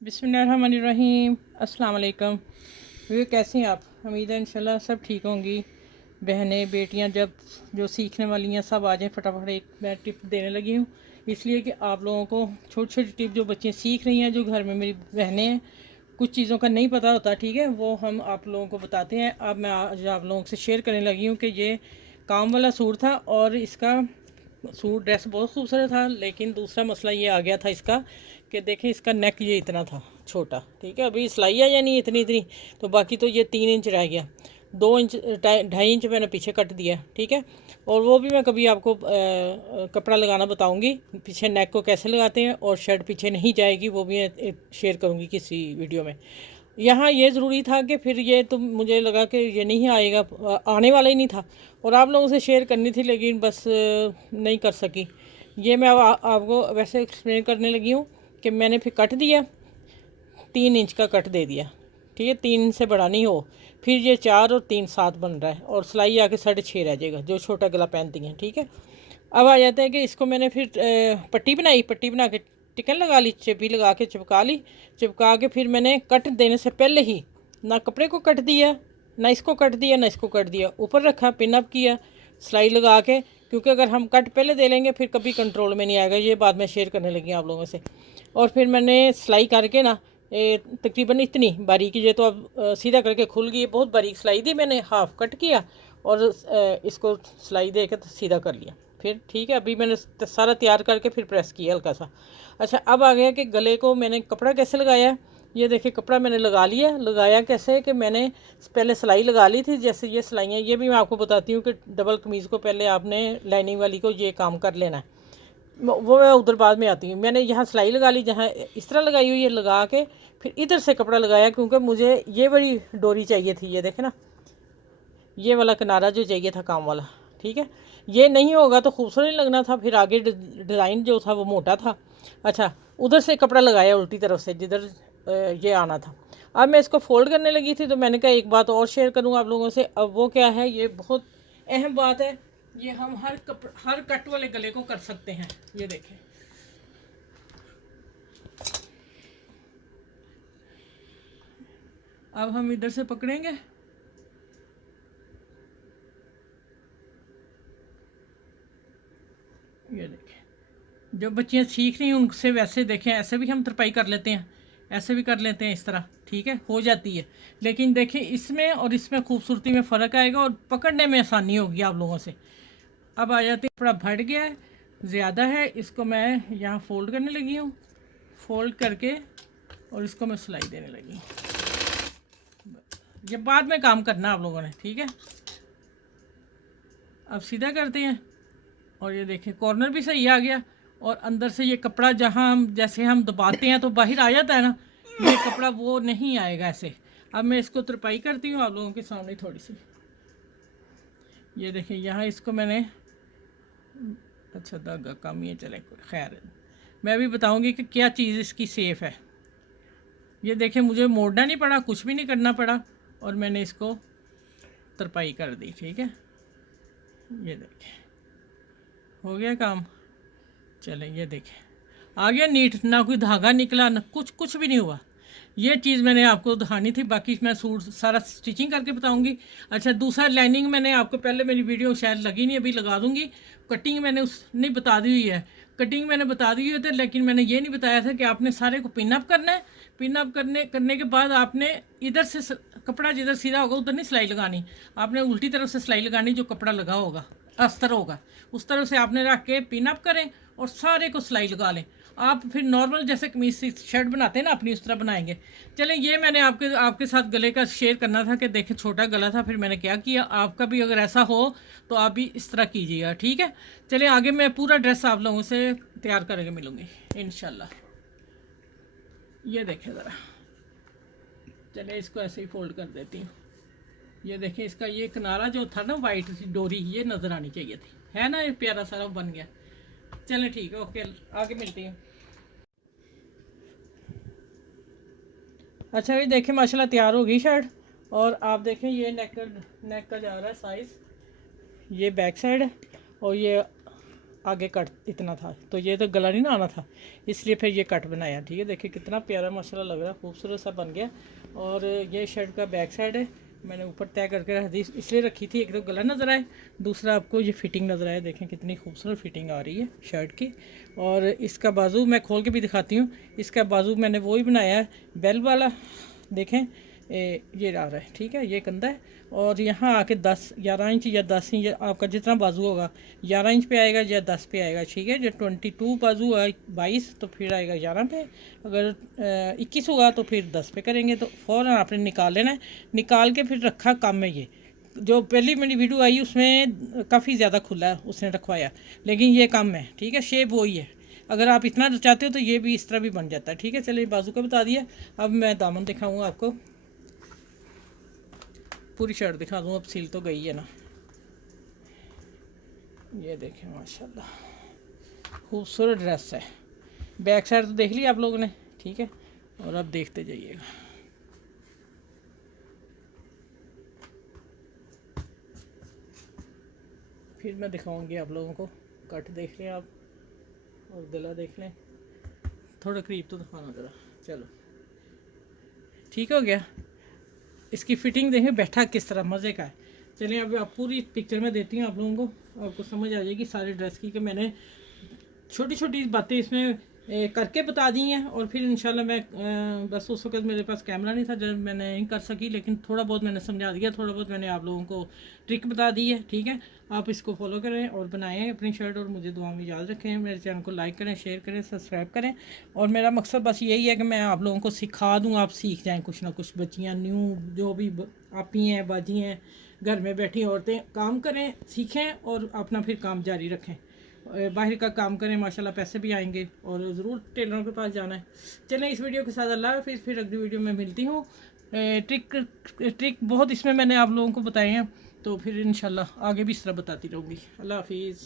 बिस्मिल्लाहिर्रहमानिर्रहीम। अस्सलाम वालेकुम। वे कैसे हैं आप? उम्मीद है इंशाल्लाह सब ठीक होंगी। बहनें बेटियां जब जो सीखने वाली हैं सब आ जाएं फटाफट। एक मैं टिप देने लगी हूँ इसलिए कि आप लोगों को छोटी छोटी टिप जो बच्चियाँ सीख रही हैं, जो घर में मेरी बहनें हैं, कुछ चीज़ों का नहीं पता होता, ठीक है, वो हम आप लोगों को बताते हैं। अब मैं आज आप लोगों से शेयर करने लगी हूँ कि ये काम वाला सूट था और इसका सूट ड्रेस बहुत खूबसूरत था, लेकिन दूसरा मसला ये आ गया था इसका कि देखें इसका नेक ये इतना था छोटा, ठीक है, अभी सिलाई है या नहीं इतनी इतनी, तो बाकी तो ये 3 इंच रह गया। 2 इंच 2.5 इंच मैंने पीछे कट दिया, ठीक है। और वो भी मैं कभी आपको कपड़ा लगाना बताऊंगी, पीछे नेक को कैसे लगाते हैं, और शर्ट पीछे नहीं जाएगी, वो भी मैं शेयर करूंगी किसी वीडियो में। यहाँ ये ज़रूरी था कि फिर ये तो मुझे लगा कि ये नहीं आएगा, आने वाला ही नहीं था, और आप लोगों से शेयर करनी थी लेकिन बस नहीं कर सकी। ये मैं अब आपको वैसे एक्सप्लेन करने लगी हूँ कि मैंने फिर कट दिया, 3 इंच का कट दे दिया, ठीक है, 3 से बड़ा नहीं हो। फिर ये 4 और 3 7 बन रहा है, और सिलाई आके 6.5 रह जाएगा जो छोटा गला पहनती हैं, ठीक है। अब आ जाते हैं कि इसको मैंने फिर पट्टी बनाई, पट्टी बना के टिकन लगा ली, चिपी लगा के चिपका ली। चिपका के फिर मैंने कट देने से पहले ही ना कपड़े को कट दिया, ना इसको कट दिया, ना इसको कट दिया, ऊपर रखा, पिन अप किया सिलाई लगा के, क्योंकि अगर हम कट पहले दे लेंगे फिर कभी कंट्रोल में नहीं आएगा। ये बात मैं शेयर करने लगी आप लोगों से। और फिर मैंने सिलाई करके ना तकरीबन इतनी बारीक, ये तो अब सीधा करके खुल गई, बहुत बारीक सिलाई दी मैंने, हाफ कट किया और इसको सिलाई दे के सीधा कर लिया। फिर ठीक है, अभी मैंने सारा तैयार करके फिर प्रेस किया हल्का सा। अच्छा, अब आ गया कि गले को मैंने कपड़ा कैसे लगाया। ये देखिए कपड़ा मैंने लगा लिया। लगाया कैसे कि मैंने पहले सिलाई लगा ली थी, जैसे ये सिलाइयाँ, ये भी मैं आपको बताती हूँ कि डबल कमीज़ को पहले आपने लाइनिंग वाली को ये काम कर लेना है, वो मैं उधर बाद में आती हूँ। मैंने यहाँ सिलाई लगा ली, जहाँ इस तरह लगाई हुई है, लगा के फिर इधर से कपड़ा लगाया, क्योंकि मुझे ये बड़ी डोरी चाहिए थी, ये देखे ना, ये वाला किनारा जो चाहिए था काम वाला, ठीक है। ये नहीं होगा तो खूबसूरत नहीं लगना था, फिर आगे डिज़ाइन जो था वो मोटा था। अच्छा, उधर से कपड़ा लगाया उल्टी तरफ से जिधर ये आना था। अब मैं इसको फोल्ड करने लगी थी, तो मैंने कहा एक बात और शेयर करूँ आप लोगों से। अब वो क्या है, ये बहुत अहम बात है, ये हम हर कट वाले गले को कर सकते हैं। ये देखें, अब हम इधर से पकड़ेंगे, ये देखें, जो बच्चियाँ सीख रही हैं उनसे वैसे देखें, ऐसे भी हम तरपाई कर लेते हैं, ऐसे भी कर लेते हैं, इस तरह, ठीक है, हो जाती है। लेकिन देखिए इसमें और इसमें खूबसूरती में फ़र्क आएगा और पकड़ने में आसानी होगी आप लोगों से। अब आ जाते हैं, कपड़ा फट गया है, ज़्यादा है, इसको मैं यहाँ फोल्ड करने लगी हूँ, फोल्ड करके और इसको मैं सिलाई देने लगी हूँ। ये बाद में काम करना आप लोगों ने, ठीक है। अब सीधा करते हैं, और ये देखें कॉर्नर भी सही आ गया, और अंदर से ये कपड़ा जहाँ हम जैसे हम दबाते हैं तो बाहर आ जाता है ना, ये कपड़ा वो नहीं आएगा ऐसे। अब मैं इसको तुरपाई करती हूँ आप लोगों के सामने थोड़ी सी। ये देखें यहाँ इसको मैंने, अच्छा धागा कम ही है, चले खैर, मैं भी बताऊँगी कि क्या चीज़ इसकी सेफ़ है। ये देखें मुझे मोड़ना नहीं पड़ा, कुछ भी नहीं करना पड़ा, और मैंने इसको तुरपाई कर दी, ठीक है। ये देखें हो गया काम। चले ये देखें आ गया नीट, ना कोई धागा निकला, ना कुछ भी नहीं हुआ। ये चीज़ मैंने आपको दिखानी थी, बाकी मैं सूट सारा स्टिचिंग करके बताऊंगी। अच्छा, दूसरा लाइनिंग मैंने आपको पहले, मेरी वीडियो शायद लगी नहीं, अभी लगा दूंगी। कटिंग मैंने उस नहीं बता दी हुई है, कटिंग मैंने बता दी हुई है, लेकिन मैंने ये नहीं बताया था कि आपने सारे को पिन अप करना है। पिन अप करने के बाद आपने इधर से कपड़ा जिधर सीधा होगा उधर नहीं सिलाई लगानी, आपने उल्टी तरफ से सिलाई लगानी, जो कपड़ा लगा होगा अस्तर होगा उस तरफ से आपने रख के पिन अप करें और सारे को सिलाई लगा लें। आप फिर नॉर्मल जैसे कमीज से शर्ट बनाते हैं ना अपनी, उस तरह बनाएंगे। चलें, ये मैंने आपके साथ गले का शेयर करना था कि देखें छोटा गला था, फिर मैंने क्या किया। आपका भी अगर ऐसा हो तो आप भी इस तरह कीजिएगा, ठीक है। चलें आगे, मैं पूरा ड्रेस आप लोगों से तैयार करके मिलूँगी इंशाल्लाह। ये देखें ज़रा, चले इसको ऐसे ही फोल्ड कर देती हूँ। ये देखें इसका ये किनारा जो था ना, वाइट डोरी, ये नज़र आनी चाहिए थी, है ना, ये प्यारा सारा बन गया। चलें ठीक है, ओके, आगे मिलती हैं। अच्छा, ये देखें माशाल्लाह तैयार हो गई शर्ट। और आप देखें ये नेक का जा रहा है साइज़, ये बैक साइड है, और ये आगे कट इतना था, तो ये तो गला नहीं ना आना था, इसलिए फिर ये कट बनाया। ठीक है, देखिए कितना प्यारा माशाल्लाह लग रहा है, खूबसूरत सा बन गया। और ये शर्ट का बैक साइड है, मैंने ऊपर तय करके रख दी, इसलिए रखी थी, एक तो गला नज़र आए, दूसरा आपको ये फिटिंग नज़र आए। देखें कितनी खूबसूरत फिटिंग आ रही है शर्ट की। और इसका बाजू मैं खोल के भी दिखाती हूँ, इसका बाजू मैंने वही बनाया है बेल वाला, देखें ये आ रहा है। ठीक है, ये कंधा है, और यहाँ आके 10-11 इंच या 10 इंच आपका जितना बाजू होगा, 11 इंच पे आएगा या 10 पे आएगा। ठीक है, जो 22 बाजू है 22, तो फिर आएगा 11 पे, अगर 21 होगा तो फिर 10 पे करेंगे। तो फ़ौरन आपने निकाल लेना है, निकाल के फिर रखा कम में। ये जो पहली मेरी वीडियो आई उसमें काफ़ी ज़्यादा खुला उसने रखवाया, लेकिन ये कम है। ठीक है, शेप वही है, अगर आप इतना चाहते हो तो ये भी इस तरह भी बन जाता है। ठीक है, चलिए बाजू का बता दिया, अब मैं दामन दिखाऊंगा आपको, पूरी शर्ट दिखा दूँ। अब सिल तो गई है ना, ये देखें माशाल्लाह खूबसूरत ड्रेस है। बैक साइड तो देख लिया आप लोगों ने। ठीक है, और अब देखते जाइएगा। फिर मैं दिखाऊंगी आप लोगों को, कट देख लें आप और गला देख लें, थोड़ा करीब तो दिखाना ज़रा। चलो ठीक हो गया, इसकी फिटिंग देखें बैठा किस तरह मज़े का है। चलिए अब आप पूरी पिक्चर में देती हूँ आप लोगों को, आपको समझ आ जाएगी सारी ड्रेस की, कि मैंने छोटी छोटी बातें इसमें करके बता दी हैं। और फिर इंशाल्लाह मैं बस उस वक्त मेरे पास कैमरा नहीं था जब मैंने नहीं कर सकी, लेकिन थोड़ा बहुत मैंने समझा दिया, थोड़ा बहुत मैंने आप लोगों को ट्रिक बता दी है। ठीक है, आप इसको फॉलो करें और बनाएं अपनी शर्ट, और मुझे दुआ में याद रखें। मेरे चैनल को लाइक करें, शेयर करें, सब्सक्राइब करें। और मेरा मकसद बस यही है कि मैं आप लोगों को सिखा दूँ, आप सीख जाएँ कुछ ना कुछ। बच्चियाँ न्यू जो भी आपी हैं, बाजी हैं, घर में बैठी औरतें काम करें, सीखें और अपना फिर काम जारी रखें। बाहर का काम करें, माशाल्लाह पैसे भी आएंगे। और ज़रूर टेलरों के पास जाना है। चलें इस वीडियो के साथ अल्लाह हाफिज़, फिर अगली वीडियो में मिलती हूँ। ट्रिक बहुत इसमें मैंने आप लोगों को बताए हैं, तो फिर इंशाल्लाह आगे भी इस तरह बताती रहूँगी। अल्लाह हाफिज़।